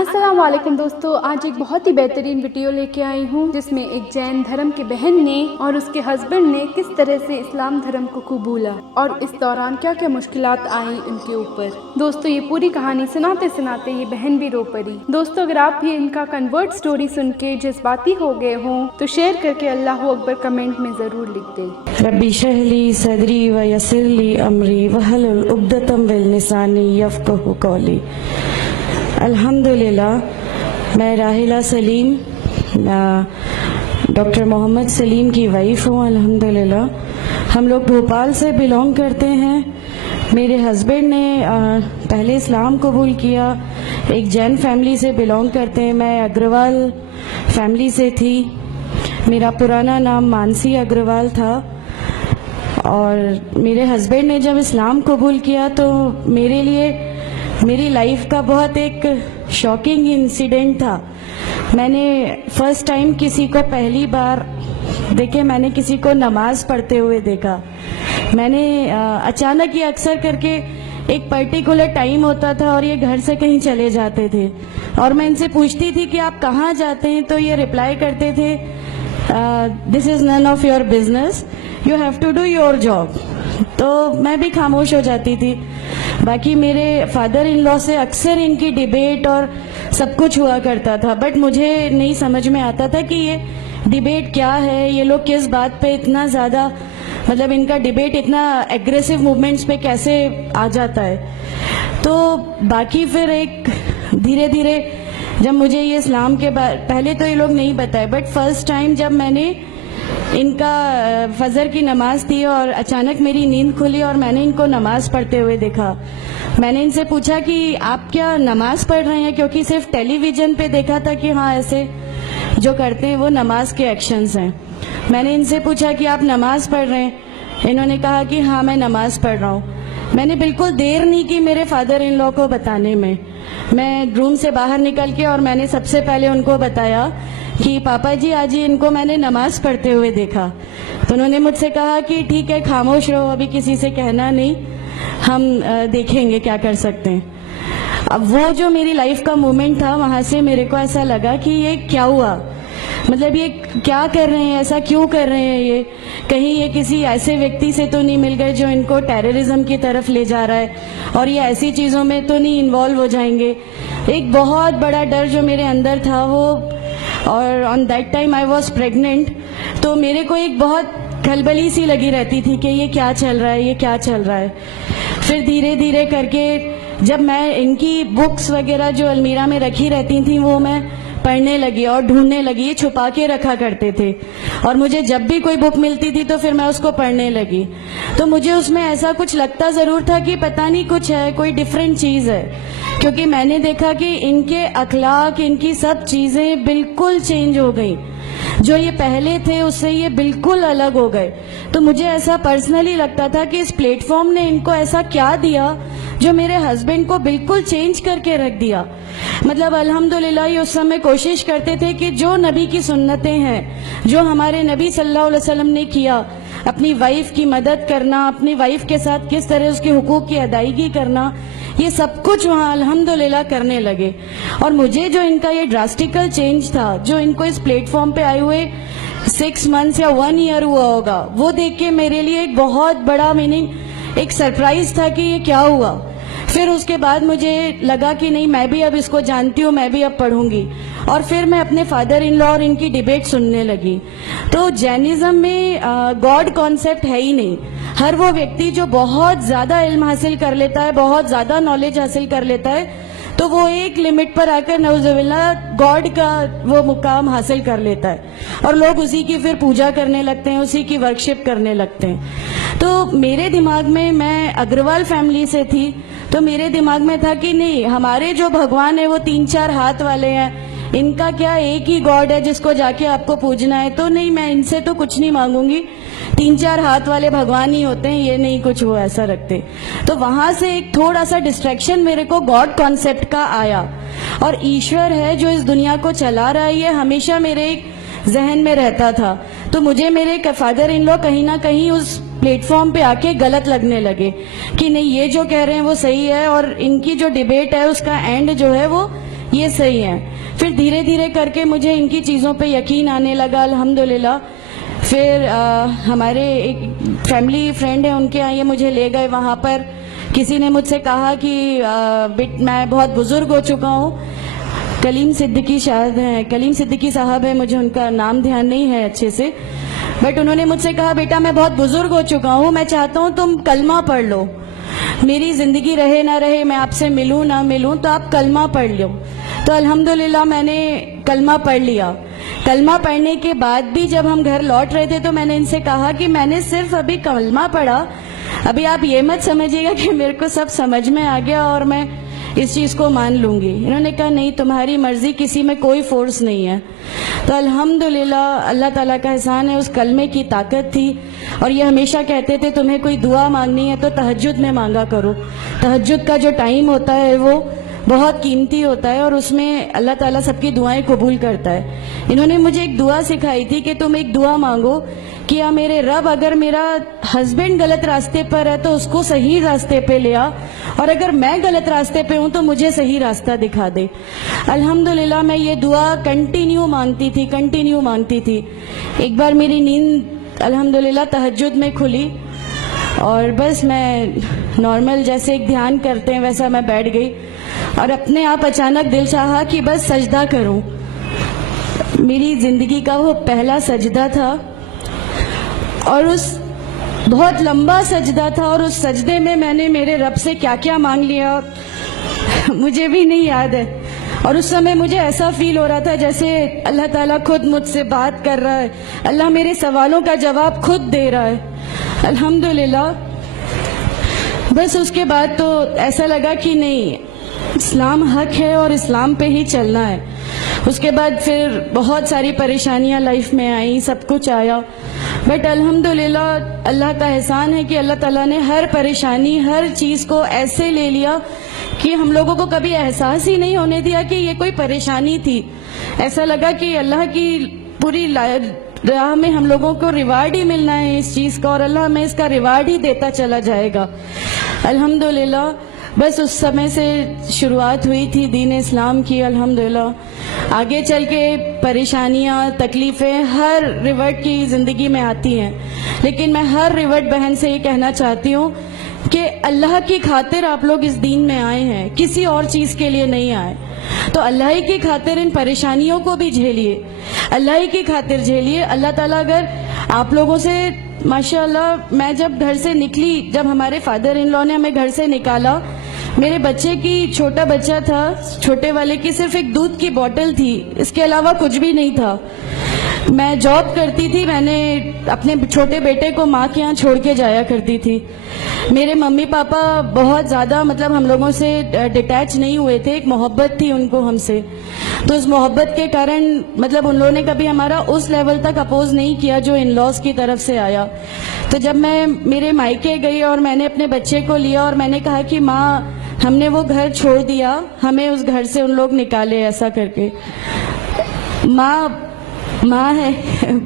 अस्सलाम वालेकुम दोस्तों, आज एक बहुत ही बेहतरीन वीडियो लेके आई हूँ जिसमें एक जैन धर्म के बहन ने और उसके हस्बैंड ने किस तरह से इस्लाम धर्म को कबूला और इस दौरान क्या क्या मुश्किलात आई उनके ऊपर। दोस्तों ये पूरी कहानी सुनाते सुनाते ये बहन भी रो पड़ी। दोस्तों अगर आप भी इनका कन्वर्ट स्टोरी सुन के जज्बाती हो गए हों तो शेयर करके अल्लाह अकबर कमेंट में जरूर लिख दें। रब्बी शहली सदरी व यसिरली अमरी वहलुल उक़्दतम मिन लिसानी यफ़क़हू क़ौली। अल्हम्दुलिल्लाह, मैं राहिला सलीम डॉक्टर मोहम्मद सलीम की वाइफ हूँ। अल्हम्दुलिल्लाह हम लोग भोपाल से बिलोंग करते हैं। मेरे हस्बैंड ने पहले इस्लाम कबूल किया, एक जैन फैमिली से बिलोंग करते हैं। मैं अग्रवाल फैमिली से थी। मेरा पुराना नाम मानसी अग्रवाल था और मेरे हस्बैंड ने जब इस्लाम कबूल किया तो मेरे लिए मेरी लाइफ का बहुत एक शॉकिंग इंसिडेंट था। मैंने फर्स्ट टाइम किसी को पहली बार मैंने किसी को नमाज पढ़ते हुए देखा। मैंने अचानक ये अक्सर करके एक पर्टिकुलर टाइम होता था और ये घर से कहीं चले जाते थे और मैं इनसे पूछती थी कि आप कहाँ जाते हैं, तो ये रिप्लाई करते थे this is none of your business, you have to do your job. तो मैं भी खामोश हो जाती थी। बाकी मेरे फादर इन लॉ से अक्सर इनकी डिबेट और सब कुछ हुआ करता था, बट मुझे नहीं समझ में आता था कि ये डिबेट क्या है, ये लोग किस बात पे इतना ज़्यादा मतलब इनका डिबेट इतना एग्रेसिव मूवमेंट्स पे कैसे आ जाता है। तो बाकी फिर एक धीरे धीरे जब मुझे ये इस्लाम के पहले तो ये लोग नहीं बताए, बट फर्स्ट टाइम जब मैंने इनका फजर की नमाज थी और अचानक मेरी नींद खुली और मैंने इनको नमाज पढ़ते हुए देखा। मैंने इनसे पूछा कि आप क्या नमाज पढ़ रहे हैं, क्योंकि सिर्फ टेलीविज़न पे देखा था कि हाँ ऐसे जो करते हैं वो नमाज के एक्शंस हैं। मैंने इनसे पूछा कि आप नमाज पढ़ रहे हैं, इन्होंने कहा कि हाँ मैं नमाज पढ़ रहा हूँ। मैंने बिल्कुल देर नहीं की मेरे फादर इन लॉ को बताने में। मैं रूम से बाहर निकल के और मैंने सबसे पहले उनको बताया कि पापा जी आज ही इनको मैंने नमाज पढ़ते हुए देखा। तो उन्होंने मुझसे कहा कि ठीक है खामोश रहो, अभी किसी से कहना नहीं, हम देखेंगे क्या कर सकते हैं। अब वो जो मेरी लाइफ का मोमेंट था, वहाँ से मेरे को ऐसा लगा कि ये क्या हुआ, मतलब ये क्या कर रहे हैं, ऐसा क्यों कर रहे हैं, ये कहीं ये किसी ऐसे व्यक्ति से तो नहीं मिल गए जो इनको टेररिज्म की तरफ ले जा रहा है और ये ऐसी चीज़ों में तो नहीं इन्वॉल्व हो जाएंगे। एक बहुत बड़ा डर जो मेरे अंदर था वो, और on that time I was pregnant, तो मेरे को एक बहुत खलबली सी लगी रहती थी कि ये क्या चल रहा है, ये क्या चल रहा है। फिर धीरे धीरे करके जब मैं इनकी बुक्स वगैरह जो अलमीरा में रखी रहती थी वो मैं पढ़ने लगी और ढूंढने लगी। ये छुपा के रखा करते थे और मुझे जब भी कोई बुक मिलती थी तो फिर मैं उसको पढ़ने लगी। तो मुझे उसमें ऐसा कुछ लगता ज़रूर था कि पता नहीं कुछ है, कोई डिफरेंट चीज़ है, क्योंकि मैंने देखा कि इनके अखलाक, इनकी सब चीज़ें बिल्कुल चेंज हो गई। जो ये पहले थे उससे ये बिल्कुल अलग हो गए। तो मुझे ऐसा पर्सनली लगता था कि इस प्लेटफॉर्म ने इनको ऐसा क्या दिया जो मेरे हस्बैंड को बिल्कुल चेंज करके रख दिया। मतलब अल्हम्दुलिल्लाह ये उस समय कोशिश करते थे कि जो नबी की सुन्नतें हैं, जो हमारे नबी सल्लल्लाहु अलैहि वसल्लम ने किया, अपनी वाइफ की मदद करना, अपनी वाइफ के साथ किस तरह उसके हुकूक की अदायगी करना, ये सब कुछ वहाँ अल्हम्दुलिल्लाह करने लगे। और मुझे जो इनका ये ड्रास्टिकल चेंज था, जो इनको इस प्लेटफॉर्म पे आए हुए 6 मंथ्स या 1 ईयर हुआ होगा, वो देख के मेरे लिए एक बहुत बड़ा मीनिंग एक सरप्राइज था कि ये क्या हुआ। फिर उसके बाद मुझे लगा कि नहीं, मैं भी अब इसको जानती हूँ, मैं भी अब पढ़ूंगी। और फिर मैं अपने फादर इन लॉ और इनकी डिबेट सुनने लगी। तो जैनिज्म में गॉड कॉन्सेप्ट है ही नहीं। हर वो व्यक्ति जो बहुत ज़्यादा इल्म हासिल कर लेता है, बहुत ज़्यादा नॉलेज हासिल कर लेता है, तो वो एक लिमिट पर आकर नऊजुबिल्लाह गॉड का वो मुकाम हासिल कर लेता है और लोग उसी की फिर पूजा करने लगते हैं, उसी की वर्शिप करने लगते हैं। तो मेरे दिमाग में, मैं अग्रवाल फैमिली से थी, तो मेरे दिमाग में था कि नहीं, हमारे जो भगवान है वो 3-4 हाथ वाले हैं, इनका क्या एक ही गॉड है जिसको जाके आपको पूजना है। तो नहीं, मैं इनसे तो कुछ नहीं मांगूंगी, 3-4 हाथ वाले भगवान ही होते हैं, ये नहीं कुछ वो ऐसा रखते। तो वहां से एक थोड़ा सा डिस्ट्रैक्शन मेरे को गॉड कॉन्सेप्ट का आया। और ईश्वर है जो इस दुनिया को चला रहा है, ये हमेशा मेरे एक जहन में रहता था। तो मुझे मेरे फादर इन लॉ कहीं ना कहीं उस प्लेटफॉर्म पे आके गलत लगने लगे कि नहीं, ये जो कह रहे हैं वो सही है और इनकी जो डिबेट है उसका एंड जो है वो یہ صحیح ہے. پھر دھیرے دھیرے کر کے مجھے ان کی چیزوں پہ یقین آنے لگا الحمدللہ. پھر ہمارے ایک فیملی فرینڈ ہیں، ان کے یہاں یہ مجھے لے گئے. وہاں پر کسی نے مجھ سے کہا کہ میں بہت بزرگ ہو چکا ہوں. کلیم صدیقی شاید ہیں، کلیم صدیقی صاحب ہیں، مجھے ان کا نام دھیان نہیں ہے اچھے سے، بٹ انہوں نے مجھ سے کہا بیٹا میں بہت بزرگ ہو چکا ہوں، میں چاہتا ہوں تم کلمہ پڑھ لو، میری زندگی رہے نہ رہے، میں آپ سے ملوں نہ ملوں، تو آپ کلمہ پڑھ لو. تو الحمدللہ میں نے کلمہ پڑھ لیا. کلمہ پڑھنے کے بعد بھی جب ہم گھر لوٹ رہے تھے تو میں نے ان سے کہا کہ میں نے صرف ابھی کلمہ پڑھا، ابھی آپ یہ مت سمجھیے گا کہ میرے کو سب سمجھ میں آ گیا اور میں اس چیز کو مان لوں گی. انہوں نے کہا نہیں، تمہاری مرضی، کسی میں کوئی فورس نہیں ہے. تو الحمدللہ اللہ تعالیٰ کا احسان ہے، اس کلمے کی طاقت تھی. اور یہ ہمیشہ کہتے تھے تمہیں کوئی دعا مانگنی ہے تو تہجد میں مانگا کرو. تہجد کا جو ٹائم ہوتا ہے وہ بہت قیمتی ہوتا ہے اور اس میں اللہ تعالیٰ سب کی دعائیں قبول کرتا ہے. انہوں نے مجھے ایک دعا سکھائی تھی کہ تم ایک دعا مانگو کہ یا میرے رب اگر میرا ہسبینڈ غلط راستے پر ہے تو اس کو صحیح راستے پہ لے آ، اور اگر میں غلط راستے پہ ہوں تو مجھے صحیح راستہ دکھا دے. الحمدللہ میں یہ دعا کنٹینیو مانگتی تھی. ایک بار میری نیند الحمدللہ تہجد میں کھلی اور بس میں نارمل جیسے ایک دھیان کرتے ہیں ویسا میں بیٹھ گئی اور اپنے آپ اچانک دل چاہا کہ بس سجدہ کروں. میری زندگی کا وہ پہلا سجدہ تھا اور اس بہت لمبا سجدہ تھا، اور اس سجدے میں نے میرے رب سے کیا کیا مانگ لیا مجھے بھی نہیں یاد ہے. اور اس سمے مجھے ایسا فیل ہو رہا تھا جیسے اللہ تعالیٰ خود مجھ سے بات کر رہا ہے، اللہ میرے سوالوں کا جواب خود دے رہا ہے. الحمدللہ بس اس کے بعد تو ایسا لگا کہ نہیں، اسلام حق ہے اور اسلام پہ ہی چلنا ہے. اس کے بعد پھر بہت ساری پریشانیاں لائف میں آئیں، سب کچھ آیا، بٹ الحمدللہ اللہ کا احسان ہے کہ اللہ تعالیٰ نے ہر پریشانی، ہر چیز کو ایسے لے لیا کہ ہم لوگوں کو کبھی احساس ہی نہیں ہونے دیا کہ یہ کوئی پریشانی تھی. ایسا لگا کہ اللہ کی پوری راہ میں ہم لوگوں کو ریوارڈ ہی ملنا ہے اس چیز کا، اور اللہ ہمیں اس کا ریوارڈ ہی دیتا چلا جائے گا. الحمدللہ بس اس سمے سے شروعات ہوئی تھی دین اسلام کی. الحمدللہ آگے چل کے پریشانیاں، تکلیفیں ہر ریورٹ کی زندگی میں آتی ہیں، لیکن میں ہر ریورٹ بہن سے یہ کہنا چاہتی ہوں کہ اللہ کی خاطر آپ لوگ اس دین میں آئے ہیں، کسی اور چیز کے لیے نہیں آئے. تو اللہ ہی کی خاطر ان پریشانیوں کو بھی جھیلیے، اللہ ہی کی خاطر جھیلیے. اللہ تعالیٰ اگر آپ لوگوں سے ماشاءاللہ، میں جب گھر سے نکلی، جب ہمارے فادر ان لا نے ہمیں گھر سے نکالا، میرے بچے کی، چھوٹا بچہ تھا، چھوٹے والے کی صرف ایک دودھ کی بوتل تھی، اس کے علاوہ کچھ بھی نہیں تھا. میں جاب کرتی تھی، میں نے اپنے چھوٹے بیٹے کو ماں کے یہاں چھوڑ کے جایا کرتی تھی. میرے ممی پاپا بہت زیادہ ہم لوگوں سے ڈیٹیچ نہیں ہوئے تھے، ایک محبت تھی ان کو ہم سے، تو اس محبت کے کارن ان لوگوں نے کبھی ہمارا اس لیول تک اپوز نہیں کیا جو ان لاز کی طرف سے آیا. تو جب میں میرے مائکے گئی اور میں نے اپنے بچے کو لیا اور میں نے کہا کہ ماں ہم نے وہ گھر چھوڑ دیا، ہمیں اس گھر سے ان لوگ نکالے، ایسا کر کے ماں ہے،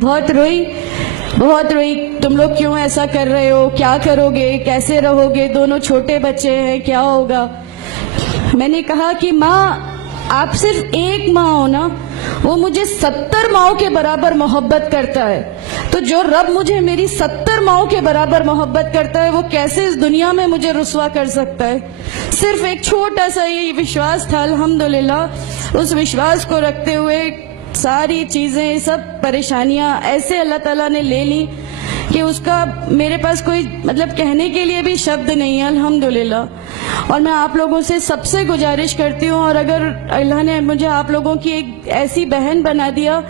بہت روئی، تم لوگ کیوں ایسا کر رہے ہو، کیا کرو گے، کیسے رہو گے، دونوں چھوٹے بچے ہیں، کیا ہوگا. میں نے کہا کہ ماں آپ صرف ایک ماں ہو نا، وہ مجھے 70 ماؤں کے برابر محبت کرتا ہے، تو جو رب مجھے میری 70 ماؤں کے برابر محبت کرتا ہے وہ کیسے اس دنیا میں مجھے رسوا کر سکتا ہے. صرف ایک چھوٹا سا یہ وشواس تھا. الحمدللہ اس وشواس کو رکھتے ہوئے ساری چیزیں، سب پریشانیاں ایسے اللہ تعالیٰ نے لے لی کہ اس کا میرے پاس کوئی کہنے کے لیے بھی شبد نہیں ہے. الحمدللہ. اور میں آپ لوگوں سے سب سے گزارش کرتی ہوں، اور اگر اللہ نے مجھے آپ لوگوں کی ایک ایسی بہن بنا دیا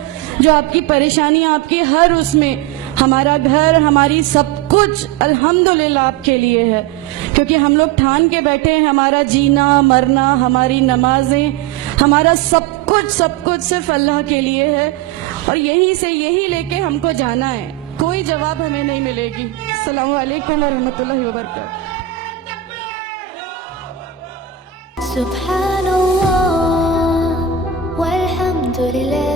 جو آپ کی پریشانیاں، آپ کی ہر اس میں، ہمارا گھر، ہماری سب کچھ الحمدللہ آپ کے لیے ہے، کیونکہ ہم لوگ ٹھان کے بیٹھے ہیں ہمارا جینا مرنا، ہماری نمازیں، ہمارا سب کچھ صرف اللہ کے لیے ہے، اور یہی لے کے ہم کو جانا ہے. کوئی جواب ہمیں نہیں ملے گی. السلام علیکم ورحمۃ اللہ وبرکاتہ. سبحان اللہ والحمد للہ.